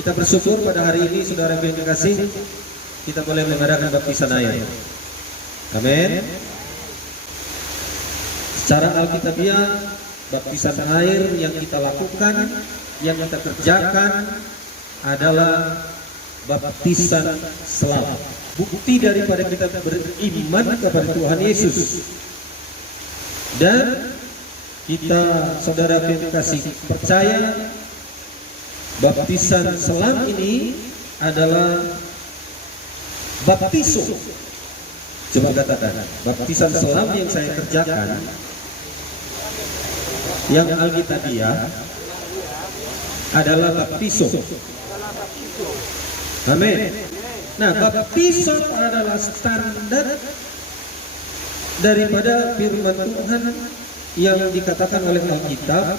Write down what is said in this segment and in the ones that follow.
Kita bersyukur pada hari ini, saudara yang dikasih, kita boleh mengadakan baptisan air. Amin. Secara alkitabiah, baptisan air yang kita lakukan, yang kita kerjakan adalah baptisan selam. Bukti daripada kita beriman kepada Tuhan Yesus. Dan kita, saudara yang dikasih, percaya baptisan selam ini adalah baptiso. Coba katakan, baptisan selam yang saya kerjakan, yang alkitabiah, adalah baptiso. Amin. Nah, baptiso adalah standar daripada firman Tuhan yang dikatakan oleh Alkitab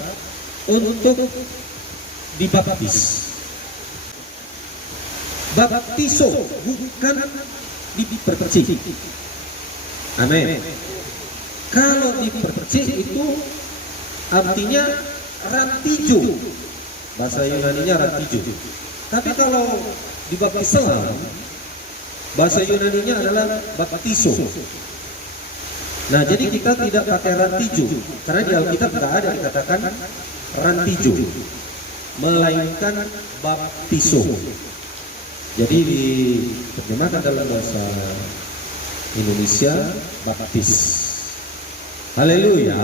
untuk dibaptis. Baptiso bukan dipercik. Amin. Kalau dipercik itu artinya rantijo. Bahasa Yunaninya rantijo. Tapi kalau dibaptis selam, bahasa Yunaninya adalah baptiso. Nah, jadi kita tidak pakai rantijo, karena di Alkitab tidak ada dikatakan rantijo, melainkan baptiso. Jadi diterjemahkan dalam bahasa Indonesia baptis. Haleluya.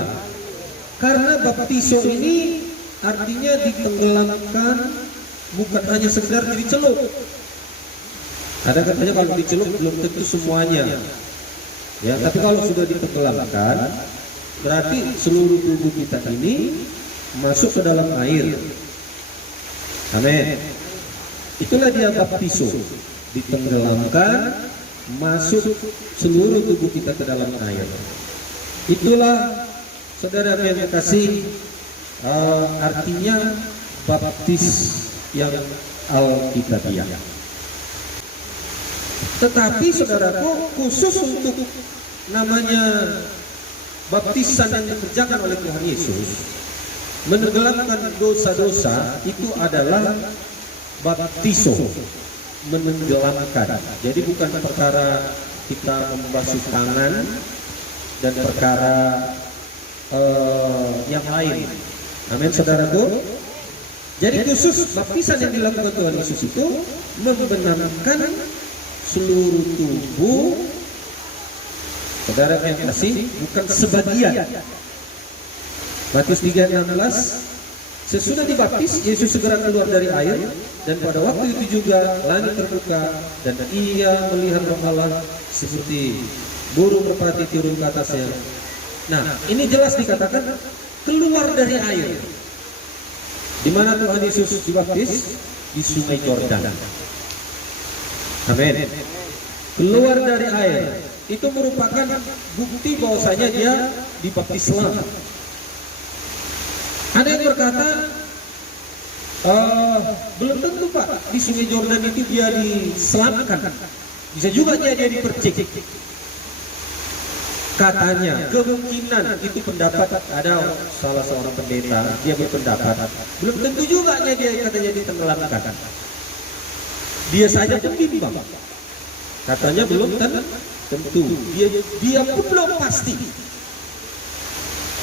Karena baptiso ini artinya ditenggelamkan, bukan hanya sekedar dicelup. Ada katanya kalau dicelup belum tentu semuanya. Ya, tapi kalau sudah ditenggelamkan, berarti seluruh tubuh kita ini masuk ke dalam air. Amin. Itulah dia baptiso, ditenggelamkan, masuk seluruh tubuh kita ke dalam air. Itulah, saudara yang kasih, artinya baptis yang alkitabiah. Tetapi saudaraku, khusus untuk namanya baptisan yang dikerjakan oleh Tuhan Yesus, menenggelamkan dosa-dosa, itu adalah baptiso, menenggelamkan. Jadi bukan perkara kita membasuh tangan dan perkara yang lain. Amin, saudaraku. Jadi khusus baptisan yang dilakukan Tuhan Yesus itu membenamkan seluruh tubuh, saudara yang kasih, bukan sebagian. Matius 3:16, sesudah dibaptis, Yesus segera keluar dari air, dan pada waktu itu juga langit terbuka, dan ia melihat Roh Allah seperti burung merpati turun ke atasnya. Nah, ini jelas dikatakan keluar dari air. Di mana Tuhan Yesus dibaptis? Di Sungai Yordan. Amin. Keluar dari air itu merupakan bukti bahwasanya dia dibaptis selam. Ada yang berkata, belum tentu Pak, di Sungai Yordan itu dia diselamkan. Bisa juga dia dipercik. Katanya, kemungkinan itu pendapat, ada salah seorang pendeta, dia berpendapat, belum tentu juga dia katanya ditenggelamkan. Dia saja pun bimbang. Katanya belum tentu. Dia pun belum pasti.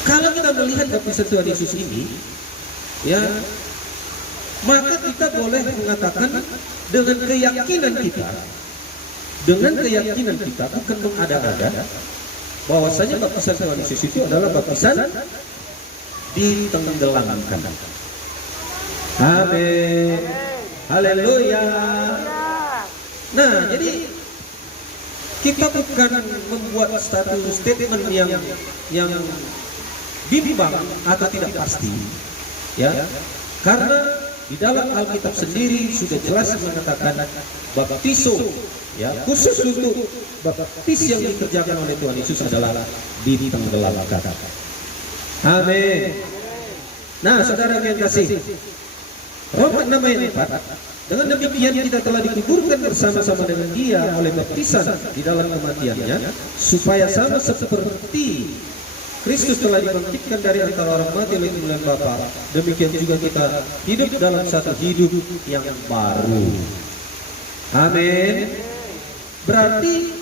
Kalau kita melihat baptisan Tuhan Yesus ini, ya, maka kita boleh mengatakan dengan keyakinan kita, bukan mengada-ada, bahwasanya baptisan Tuhan Yesus itu adalah baptisan ditenggelamkan. Amin. Haleluya. Nah, jadi kita bukan membuat satu statement yang bimbang atau tidak pasti, ya. Karena di dalam Alkitab sendiri sudah jelas mengatakan baptiso, ya, khusus untuk baptis yang dikerjakan oleh Tuhan Yesus adalah ditenggelamkan. Amin. Nah, saudara yang kasih, Roma 6 ayat 4, dengan demikian kita telah dikuburkan bersama-sama dengan Dia oleh baptisan di dalam kematiannya, supaya sama seperti Kristus telah dibangkitkan dari antara orang mati oleh kemuliaan Bapa, demikian juga kita hidup dalam satu hidup yang baru. Amin. Berarti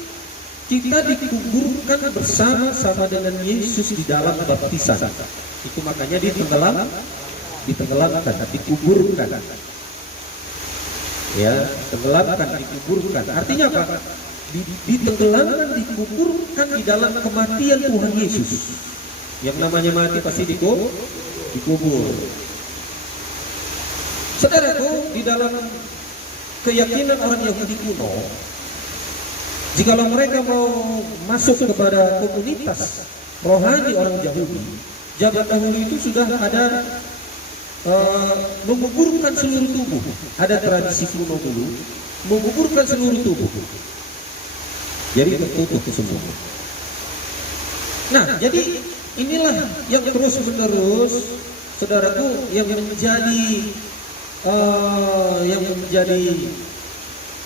kita dikuburkan bersama-sama dengan Yesus di dalam baptisan. Itu makanya ditenggelamkan, dikuburkan. Ya, tenggelamkan, dikuburkan. Artinya apa? Ditenggelamkan, dikuburkan di dalam kematian Tuhan Yesus. Yang namanya mati pasti dikubur. Saudaraku, di dalam keyakinan orang Yahudi kuno, jikalau mereka mau masuk kepada komunitas rohani orang Yahudi, zaman dahulu itu sudah ada menguburkan seluruh tubuh. Ada tradisi kuno dulu menguburkan seluruh tubuh. Jadi tertutup semua. Nah, jadi inilah yang terus menerus, saudaraku, yang menjadi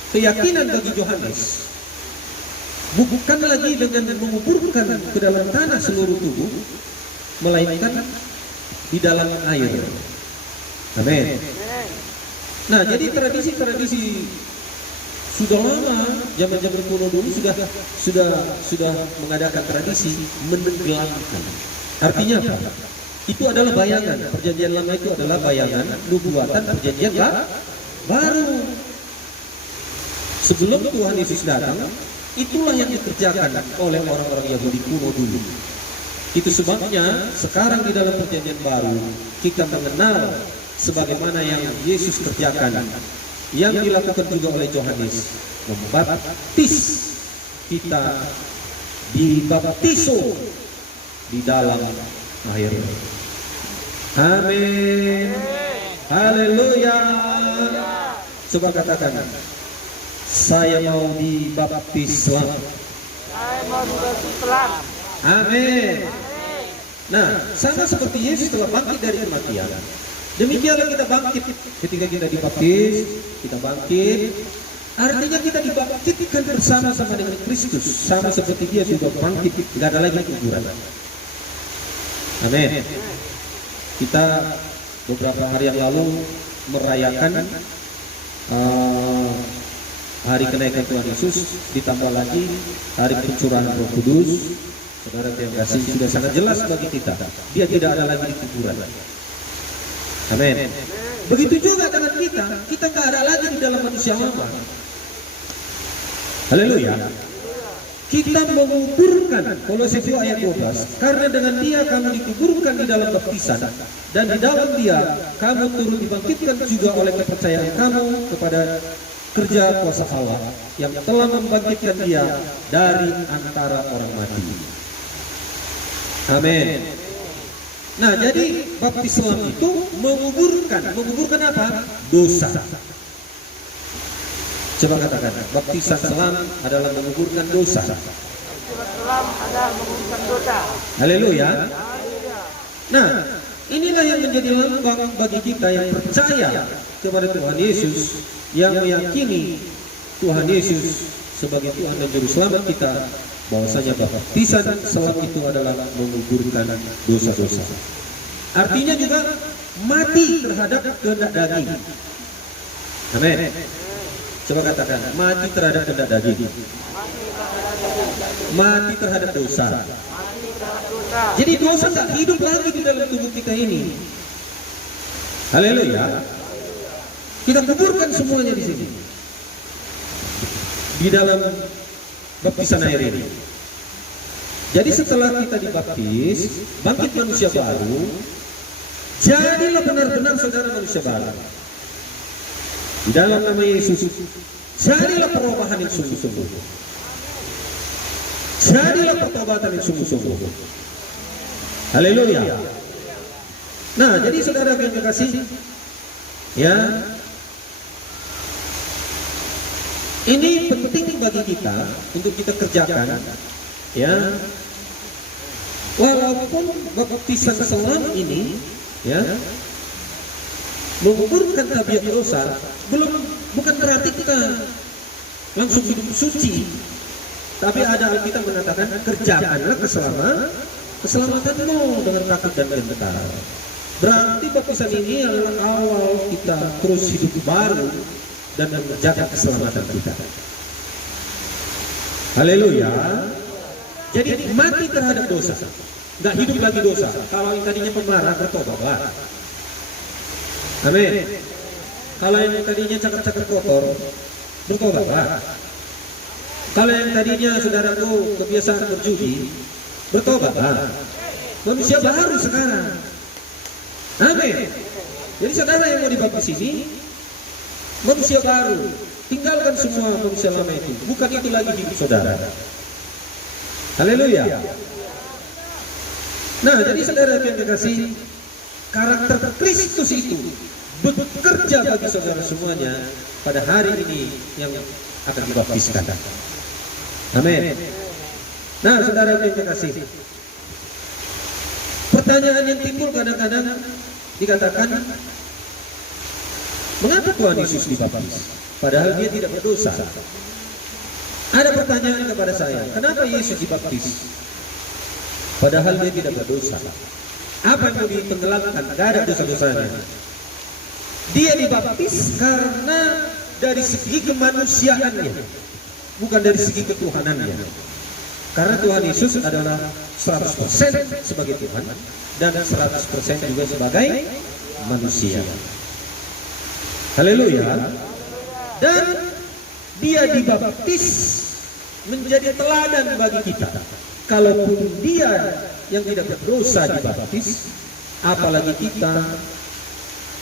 keyakinan bagi Yohanes. Bukan lagi dengan menguburkan ke dalam tanah seluruh tubuh, melainkan di dalam air. Amin. Nah, jadi tradisi-tradisi sudah lama, zaman-zaman kuno dulu sudah mengadakan tradisi menenggelamkan. Artinya apa? Itu adalah bayangan. Perjanjian lama itu adalah bayangan nubuatan perjanjian baru. Sebelum Tuhan Yesus datang, itulah yang dikerjakan oleh orang-orang Yahudi kuno dulu. Itu sebabnya sekarang di dalam perjanjian baru kita mengenal sebagaimana yang Yesus kerjakan, yang dilakukan juga oleh Yohanes, membaptis kita, dibaptiso di dalam air. Amin. Haleluya. Coba katakan, saya mau dibaptis Islam. Saya mau dibaptis Islam. Amin. Nah, sama seperti Yesus telah bangkit dari kematian, demikianlah kita bangkit. Ketika kita dibaptis, kita bangkit. Artinya kita dibangkitkan bersama-sama dengan Kristus, sama seperti Dia sudah bangkit. Tidak ada lagi kuburan. Amin. Kita beberapa hari yang lalu merayakan hari kenaikan Tuhan Yesus, ditambah lagi hari pencurahan Roh Kudus. Saudara yang kasih, sudah sangat jelas bagi kita, Dia tidak ada lagi di kuburan. Amin. Begitu juga dengan kita nggak ada lagi di dalam manusia lama. Haleluya. Kita menguburkan, Kolose 2 ayat 12, karena dengan Dia kamu dikuburkan di dalam baptisan, dan di dalam Dia kamu turut dibangkitkan juga oleh kepercayaan kamu kepada kerja kuasa Allah yang telah membangkitkan Dia dari antara orang mati. Amin. Nah, jadi baptis Islam itu menguburkan apa? Dosa. Coba katakan, baptisan Islam adalah menguburkan dosa. Islam adalah menguburkan dosa. Haleluya. Nah, inilah yang menjadi lambang bagi kita yang percaya kepada Tuhan Yesus, yang meyakini Tuhan Yesus sebagai Tuhan dan Juru Selamat kita, bahwasanya baptisan Islam itu adalah menguburkan dosa-dosa. Artinya juga mati terhadap kehendak daging. Amin. Coba katakan, mati terhadap kehendak daging. Mati terhadap dosa. Jadi dosa tak hidup lagi di dalam tubuh kita ini. Haleluya. Kita kuburkan semuanya di sini, di dalam baptisan air ini. Jadi setelah kita dibaptis, bangkit manusia baru, jadilah benar-benar saudara manusia baru. Di dalam nama Yesus, jadilah perubahan yang sungguh-sungguh. Jadilah pertobatan yang sungguh-sungguh. Haleluya. Nah, jadi saudara yang terkasih, ya, ini penting bagi kita untuk kita kerjakan, ya. Walaupun baptisan Islam ini, ya, menguburkan tabiat dosa, bukan berarti kita langsung hidup suci. Tapi ada Alkitab mengatakan, kerjakanlah keselamatanmu dengan takut dan gentar. Berarti baptisan ini adalah awal kita terus hidup baru dan menjaga keselamatan kita. Haleluya. Jadi mati terhadap dosa, nggak hidup lagi dosa. Kalau yang tadinya pemarah, bertobatlah. Amin. Kalau yang tadinya cakap-cakap kotor, bertobatlah. Kalau yang tadinya saudaraku kebiasaan berjudi, bertobatlah. Manusia baru sekarang. Amin. Jadi saudara yang mau dibaptis ini manusia baru. Tinggalkan semua manusia lama itu. Bukan itu lagi hidup saudara. Haleluya. Nah, jadi saudara yang dikasih, karakter Kristus itu bekerja bagi saudara semuanya pada hari ini yang akan dibaptiskan. Amin. Nah, saudara yang dikasih, pertanyaan yang timbul kadang-kadang dikatakan, mengapa Tuhan Yesus dibaptis? Padahal dia tidak berdosa. Ada pertanyaan kepada saya, kenapa Yesus dibaptis? Padahal dia tidak berdosa. Apa yang mau ditenggelamkan? Tidak ada dosa-dosanya. Dia dibaptis karena dari segi kemanusiaannya, bukan dari segi ketuhanannya. Karena Tuhan Yesus adalah 100% sebagai Tuhan dan 100% juga sebagai manusia. Haleluya. Dan dia dibaptis menjadi teladan bagi kita. Kalaupun dia yang tidak berdosa dibaptis, apalagi kita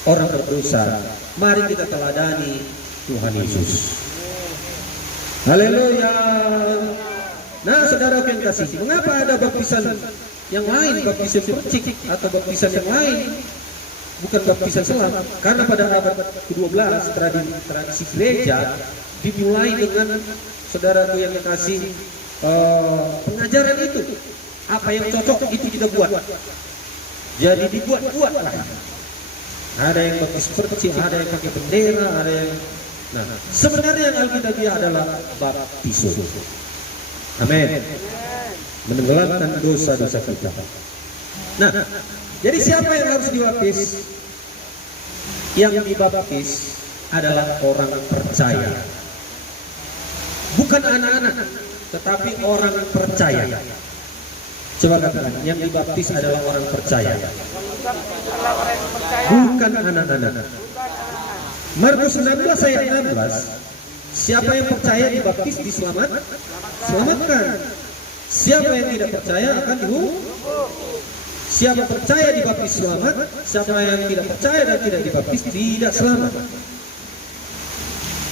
orang berdosa, mari kita teladani Tuhan Yesus. Haleluya. Nah, saudara yang kasih, mengapa ada baptisan yang lain, baptisan percik atau baptisan yang lain, bukan baptisan selam? Karena pada abad ke-12 tradisi gereja dimulai dengan saudaraku yang kasih pengajaran itu. Apa yang cocok itu kita buat. Jadi dibuat-buat lah. Ada yang baptis percik, ada yang pakai bendera, ada yang. Nah, sebenarnya yang Alkitabiah adalah baptisun. Amin. Menenggelamkan dosa-dosa kita. Nah, jadi siapa yang harus dibaptis? Yang dibaptis adalah orang percaya. Bukan anak-anak, tetapi orang percaya. Coba katakan, yang dibaptis adalah orang percaya. Bukan anak-anak. Markus 16 ayat 16. Siapa yang percaya dibaptis diselamatkan. Siapa yang tidak percaya akan dihukum. Siapa percaya dibaptis selamat, siapa yang tidak percaya dan tidak dibaptis tidak selamat.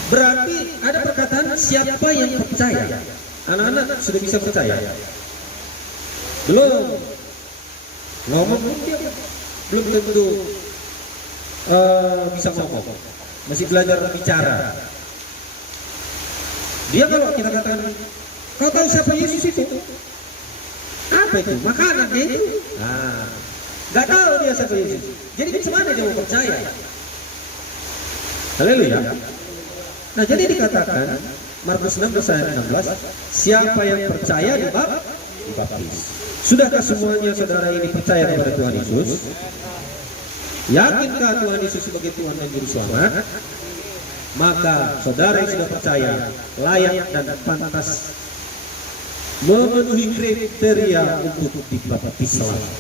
Berarti ada perkataan siapa yang percaya. Anak-anak sudah bisa percaya? Belum. Ngomong belum tentu bisa ngomong. Masih belajar bicara. Dia kalau kita katakan, kau tahu siapa Yesus itu? Apa itu? Makanan dia itu? Nah, nggak tahu dia siapa Yesus. Jadi bagaimana dia mau percaya? Haleluya. Nah, jadi dikatakan Markus 16 ayat 16, siapa yang percaya dibaptis. Sudahkah semuanya saudara ini percaya kepada Tuhan Yesus? Yakinkah Tuhan Yesus sebagai Tuhan dan Juru Selamat? Maka saudara yang sudah percaya layak dan pantas memenuhi kriteria untuk dibaptis selamat.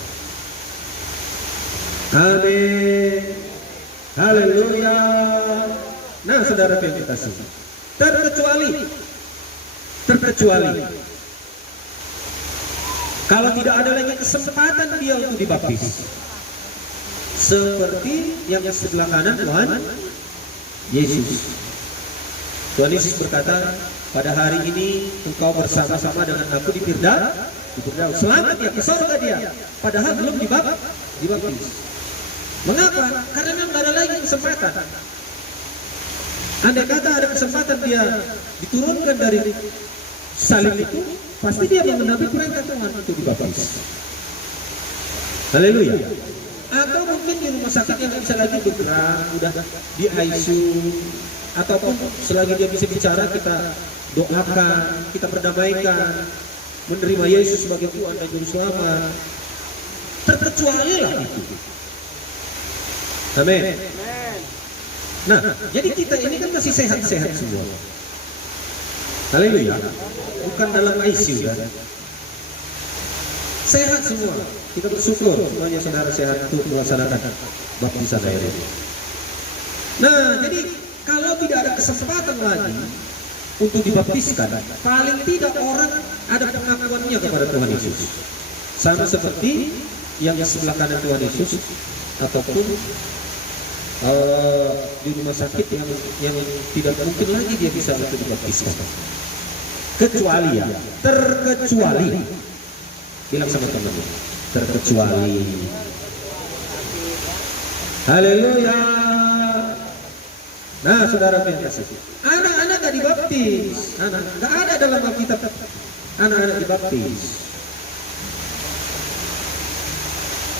Amin. Haleluya. Nah, saudara yang dikasih, terkecuali kalau tidak ada lagi kesempatan dia untuk dibaptis, seperti yang di sebelah kanan Tuhan Yesus. Tuhan Yesus berkata, pada hari ini engkau bersama-sama dengan aku di Firdaus. Selamat ya, ke surga dia. Padahal belum dibaptis. Mengapa? Karena memang tidak ada lagi kesempatan. Andai kata ada kesempatan dia diturunkan dari salib itu, pasti dia mengendapi perintah Tuhan untuk dibaptis. Haleluya. Atau mungkin di rumah sakit yang bisa lagi bergerak, udah di ICU, ataupun selagi dia bisa bicara kita doakan, kita perdamaikan. menerima Yesus sebagai Tuhan dan Juru Selamat. Terkecualilah itu. Amin. Amin. Nah, jadi kita ini kan masih sehat-sehat semua. Haleluya. Bukan dalam ICU kan. Sehat semua. Kita bersyukur semuanya saudara sehat untuk melaksanakan baptisan air ini. Nah, jadi kalau tidak ada kesempatan lagi untuk dibaptiskan, paling tidak orang ada pengakuannya kepada Tuhan Yesus. Sama seperti yang di sebelah kanan Tuhan Yesus ataupun di rumah sakit yang tidak mungkin lagi dia bisa untuk dibaptiskan. Kecuali ya, terkecuali. Bilang sama temannya, terkecuali. Haleluya. Nah, saudara yang kasih, anak-anak gak dibaptis, anak gak ada dalam Alkitab anak-anak dibaptis.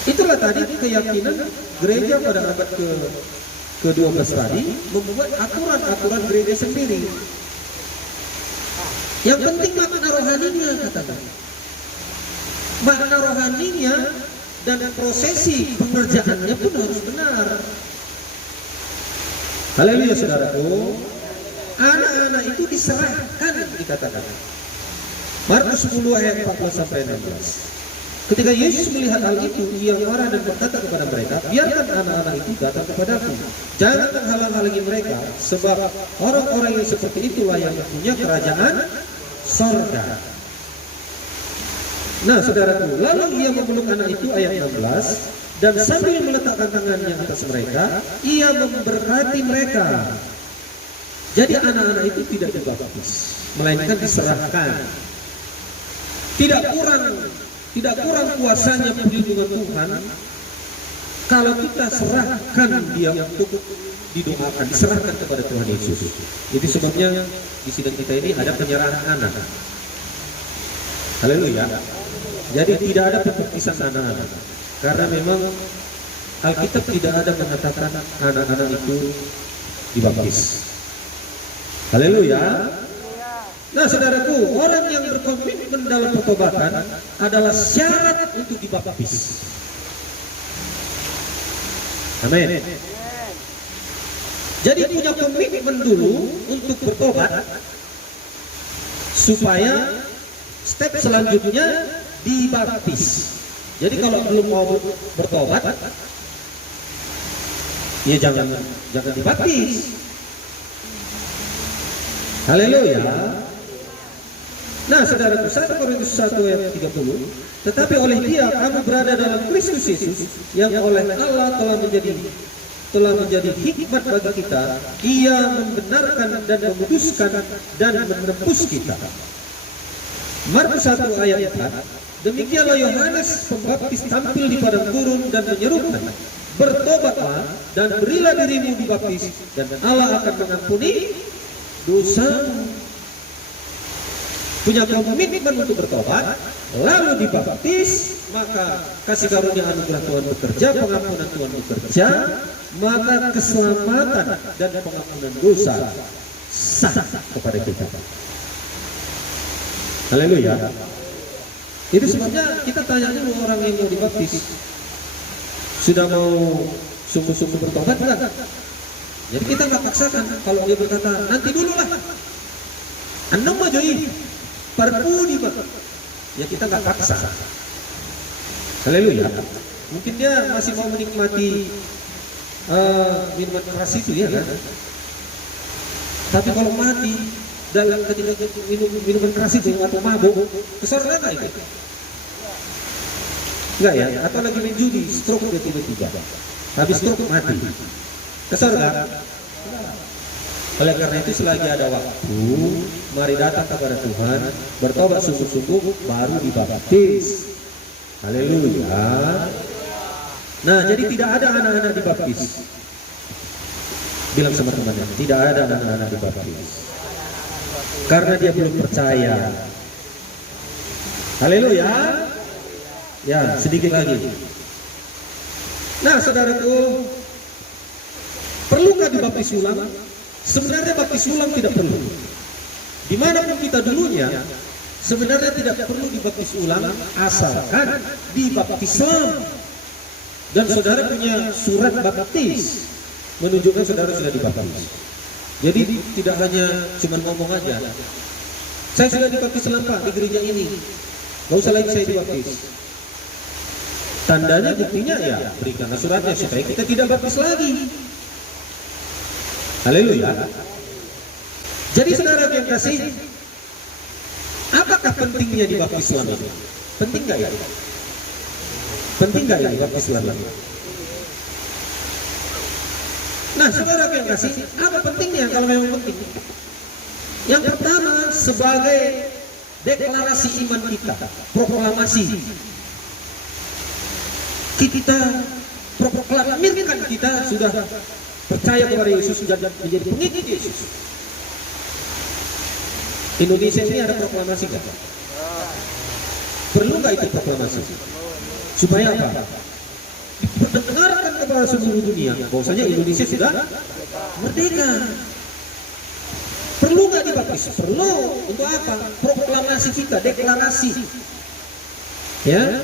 Itulah tadi keyakinan gereja pada abad ke-12 tadi membuat aturan-aturan gereja sendiri. Yang penting makna rohaninya, katakan. Makna rohaninya dan prosesi pengerjaannya pun harus benar. Haleluya saudaraku. Anak-anak itu diserahkan, dikatakan. Markus 10 ayat 14 sampai 16. Ketika Yesus melihat hal itu, ia marah dan berkata kepada mereka, biarkan anak-anak itu datang kepadaku. Jangan menghalang-halangi mereka, sebab orang-orang yang seperti itulah yang punya kerajaan sorga. Nah saudaraku, lalu ia memeluk anak itu, ayat 16, dan sambil meletakkan tangannya atas mereka, ia memberkati mereka. Jadi anak-anak itu tidak dibaptis, melainkan diserahkan. Tidak kurang kuasanya perlindungan Tuhan kalau kita serahkan dia untuk didoakan, diserahkan kepada Tuhan Yesus. Jadi sebabnya di sidang kita ini ada penyerahan anak. Haleluya. Jadi tidak ada pembaptisan anak-anak, karena memang Alkitab tidak ada mengatakan anak-anak itu dibaptis. Haleluya. Nah saudaraku, orang yang berkomitmen dalam pertobatan adalah syarat untuk dibaptis. Amin. Jadi punya komitmen dulu untuk bertobat supaya step selanjutnya dibaptis. Jadi kalau belum mau bertobat, ya jangan dibaptis. Haleluya. Nah saudaraku, 1 Korintus 1 ayat 30, tetapi oleh dia kamu berada dalam Kristus Yesus, yang oleh Allah telah menjadi hikmat bagi kita. Ia membenarkan dan memuduskan dan menebus kita. Markus 1 ayat 4, demikianlah Yohanes Pembaptis tampil di padang gurun dan menyerukan, bertobatlah dan berilah dirimu dibaptis, dan Allah akan mengampuni dosamu. Punya komitmen untuk bertobat, lalu dibaptis, maka kasih karunia anugerah Tuhan bekerja, pengampunan Tuhan bekerja, maka keselamatan dan pengampunan dosa sah kepada kita. Haleluya. Itu sebabnya kita tanya dulu orang yang mau dibaptis, sudah mau sungguh-sungguh bertobat enggak? Jadi kita nggak paksakan. Kalau dia berkata nanti dulu lah, anda mau join parpudi pak, ya kita nggak paksa. Haleluya. Mungkin dia masih mau menikmati minuman keras itu ya kan. Tapi kalau mati dalam ketika minuman keras itu atau mabuk, ke surga nggak itu? Nggak ya? Atau lagi main judi, stroke dia tiba-tiba. Habis stroke mati. Ke surga? Oleh karena itu selagi ada waktu, mari datang kepada Tuhan, bertobat sungguh-sungguh, baru dibaptis. Haleluya. Nah, jadi tidak ada anak-anak dibaptis. Bilang sama temannya, tidak ada anak-anak dibaptis. Karena dia belum percaya. Haleluya. Ya, sedikit lagi. Nah, saudaraku, perlukah dibaptis ulang? Sebenarnya baptis ulang tidak perlu. Dimanapun kita dulunya, sebenarnya tidak perlu dibaptis ulang asalkan dibaptis Islam. Dan saudara punya surat baptis menunjukkan saudara sudah dibaptis. Jadi tidak hanya cuma ngomong aja, saya sudah dibaptis Islam Pak di gereja ini, gak usah lagi saya dibaptis. Tandanya, buktinya ya berikanlah suratnya supaya kita tidak baptis lagi. Haleluya. Jadi saudara yang kasih, apakah pentingnya dibaptis Islam itu? Penting nggak ya? Penting nggak ya dibaptis Islam itu? Nah, saudara yang kasih, apa pentingnya kalau memang penting? Yang pertama, sebagai deklarasi iman kita, proklamasi. Kita proklamirkan kita sudah percaya kepada Yesus dan menjadi pengikut Yesus. Indonesia ini ada proklamasi nggak? Perlu nggak itu proklamasi? Supaya apa? Diperdengarkan kepada seluruh dunia bahwasanya Indonesia sudah merdeka. Perlu nggak dibaptis? Perlu. Untuk apa? Proklamasi kita, deklarasi. Ya,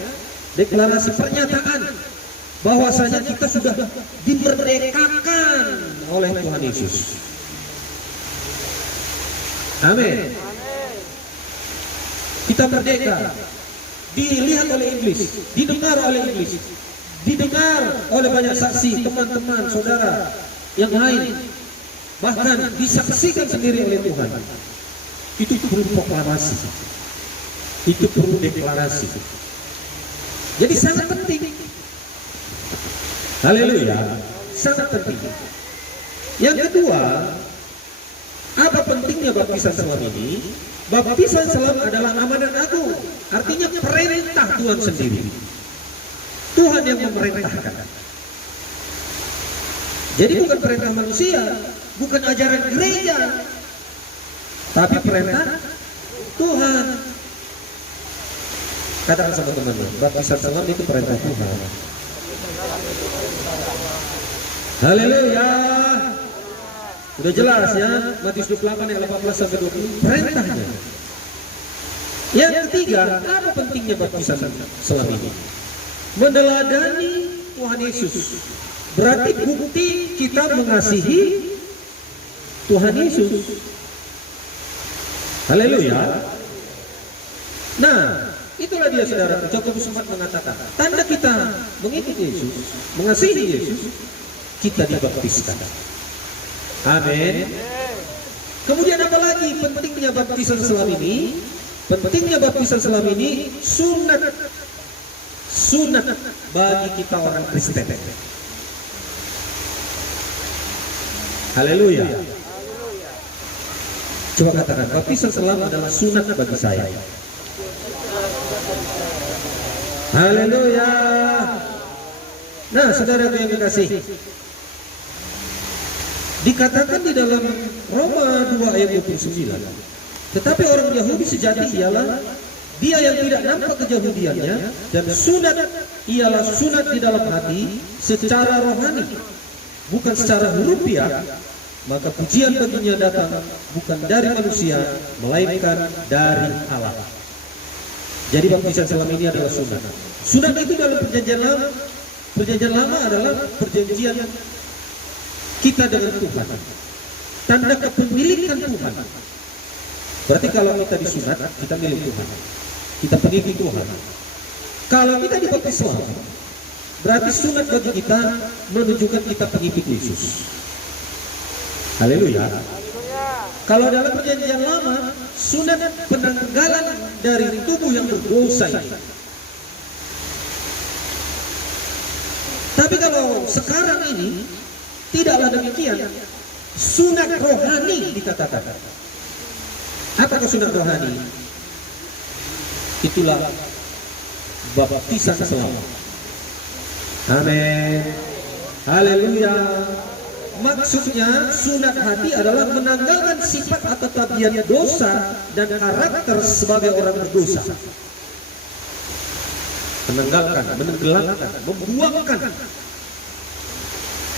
deklarasi pernyataan bahwasanya kita sudah dimerdekakan oleh Tuhan Yesus. Amin. Kita merdeka. Dilihat oleh iblis, didengar oleh iblis, didengar oleh banyak saksi, teman-teman, saudara yang lain, bahkan disaksikan sendiri oleh Tuhan. Itu perlu proklamasi, itu perlu deklarasi. Jadi sangat penting. Haleluya, sangat penting. Yang kedua, apa pentingnya baptisan selam ini? Baptisan selam adalah amanat agung, artinya perintah Tuhan sendiri. Tuhan yang memerintahkan. Jadi bukan perintah manusia, bukan ajaran gereja, tapi perintah Tuhan. Katakan sama teman-teman, baptisan selam itu perintah Tuhan. Haleluya. Sudah jelas ya, Matius 28 ayat 18 sampai 20, perintahnya. Yang ketiga, apa pentingnya baptisan selam ini? Meneladani Tuhan Yesus. Berarti bukti kita mengasihi Tuhan Yesus. Haleluya. Nah, itulah dia saudara. Jakobus 4 mengatakan, tanda kita mengikuti Yesus, mengasihi Yesus, kita dibaptiskan. Amin. Kemudian apa lagi pentingnya baptisan selam ini? Pentingnya baptisan selam ini sunat bagi kita orang Kristen. Haleluya. Coba katakan, baptisan selam adalah sunat bagi saya. Haleluya. Nah, saudara yang dikasih, dikatakan di dalam Roma 2 ayat 29, tetapi orang Yahudi sejati ialah dia yang tidak nampak keyahudiannya, dan sunat ialah sunat di dalam hati secara rohani, bukan secara hurufiah. Maka pujian baginya datang bukan dari manusia, melainkan dari Allah. Jadi baptisan selam ini adalah sunat. Sunat itu dalam perjanjian lama adalah perjanjian kita dengan Tuhan, tanda kepemilikan Tuhan. Berarti kalau kita disunat, kita milik Tuhan, kita pengikut Tuhan. Kalau kita dibaptis Islam, berarti sunat bagi kita menunjukkan kita pengikut Yesus. Haleluya. Kalau dalam perjanjian lama, sunat penanggalan dari tubuh yang berdosa ini. Tapi kalau sekarang ini tidaklah demikian. Sunat rohani dikatakan. Apakah sunat rohani? Itulah baptisan selam. Amin. Haleluya. Maksudnya sunat hati adalah menanggalkan sifat atau tabiat dosa dan karakter sebagai orang berdosa. Menanggalkan, menenggelamkan, membuangkan.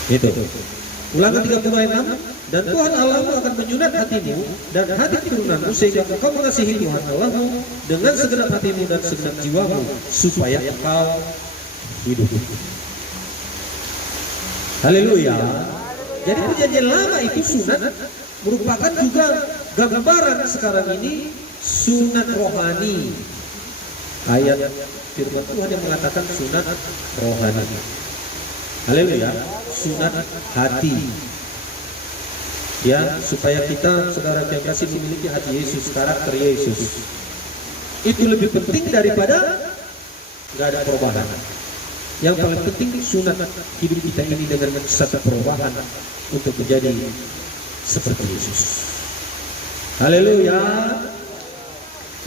Itu. Ulangan 30 ayat 6, dan Tuhan Allahmu akan menyunat hatimu dan hati keturunanmu sehingga engkau mengasihi Tuhan Allahmu dengan segenap hatimu dan segenap jiwamu supaya engkau hidup. Haleluya. Jadi perjanjian lama itu sunat merupakan juga gambaran sekarang ini sunat rohani. Ayat firman Tuhan yang mengatakan sunat rohani. Haleluya. Sunat hati. Ya, supaya kita saudara yang kasih memiliki hati Yesus, karakter Yesus. Itu lebih penting daripada nggak ada perubahan. Yang paling penting sunat hidup kita ini dengan satu perubahan untuk menjadi seperti Yesus. Haleluya.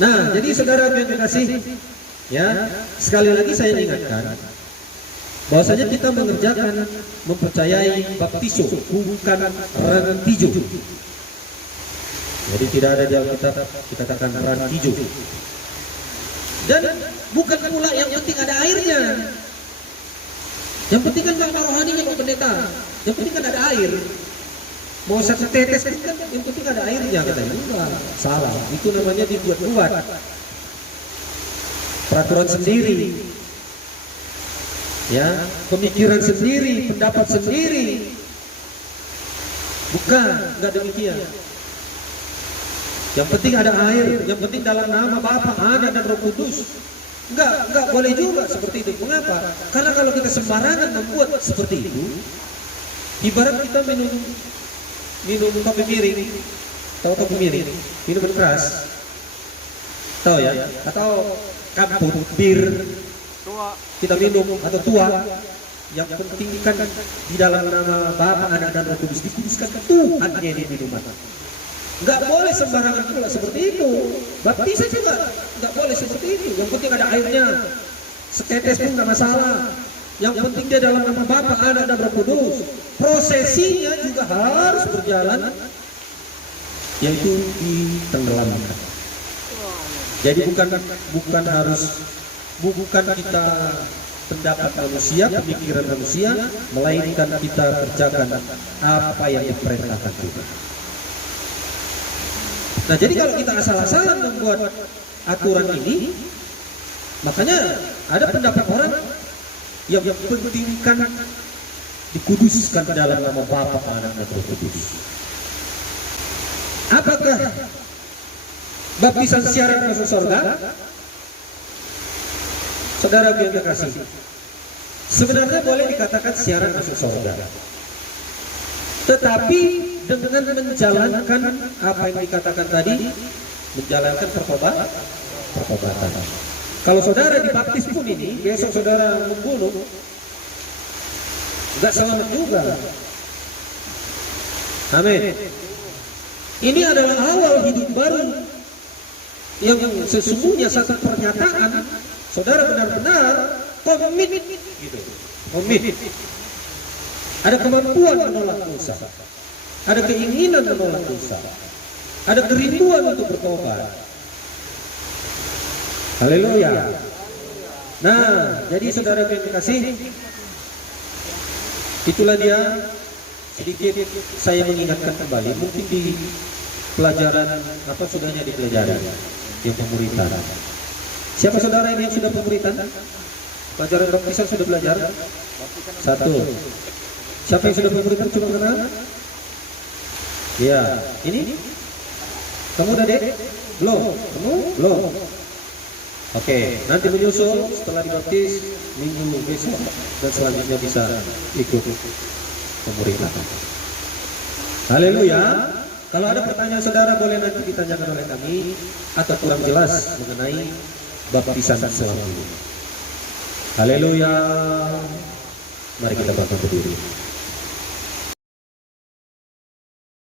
Nah, jadi saudara yang dikasih, ya, sekali lagi saya ingatkan bahwasanya kita mengerjakan, mempercayai baptiso, bukan rantijo. Jadi tidak ada di Alkitab kita katakan rantijo. Dan bukan pula yang penting ada airnya. Yang penting kan bang rohaninya Pak Pendeta. Yang penting kan ada air. Mau satu tetes kan yang penting ada airnya katanya. Enggak, salah. Itu namanya dibuat-buat. Peraturan sendiri. Ya, pemikiran sendiri, pendapat sendiri. Bukan, enggak demikian. Yang penting ada air, yang penting dalam nama Bapa, Anak dan Roh Kudus. Enggak boleh juga seperti itu. Mengapa? Karena kalau kita sembarangan membuat seperti itu, ibarat kita minum kopi miring, tahu kopi miring, minuman keras, tahu ya? Atau kampur, bir, kita minum atau tua. Yang penting kan di dalam nama Bapa, Anak dan Roh Kudus dikuduskan Tuhan ini minuman. Enggak boleh sembarangan pula seperti itu. Baptisan juga enggak boleh seperti itu. Yang penting ada airnya. Setetes pun enggak masalah. Yang penting dia dalam nama Bapa, Anak dan Roh Kudus. Prosesinya juga harus berjalan, yaitu ditenggelamkan. Jadi bukan kita pendapat manusia, pemikiran manusia, melainkan kita kerjakan apa yang diperintahkan Tuhan. Nah, jadi kalau kita asal-asalan membuat aturan ini, makanya ada pendapat orang yang pentingkan dikuduskan dalam nama Bapa, Anak dan Roh Kudus. Apakah baptisan syarat masuk surga? Saudara yang terkasih, sebenarnya boleh dikatakan syarat masuk surga, tetapi dengan menjalankan apa yang dikatakan tadi, menjalankan pertobatan. Kalau saudara dibaptis pun ini, besok saudara membunuh, enggak selamat juga. Amin. Ini adalah awal hidup baru yang sesungguhnya satu pernyataan saudara benar-benar komit gitu. Komit. Ada kemampuan menolak dosa. Ada keinginan menolak dosa. Ada kerinduan untuk bertobat. Haleluya. Nah, jadi saudara yang dikasih, itulah dia sedikit saya mengingatkan kembali. Mungkin di pelajaran apa sudahnya dipelajari yang pemuritan. Siapa saudara ini yang sudah pemuritan? Pelajaran baptisan sudah belajar? Satu. Siapa yang sudah pemuritan coba kenal? Ya, ini kamu udah dek? Belum? Kamu? Belum? Oke, nanti menyusul setelah dibaptis minggu besok dan selanjutnya bisa ikut pemuritan. Haleluya. Kalau ada pertanyaan saudara boleh nanti ditanyakan oleh kami atau kurang jelas mengenai baptisan selanjutnya. Haleluya. Mari kita bangkit berdiri.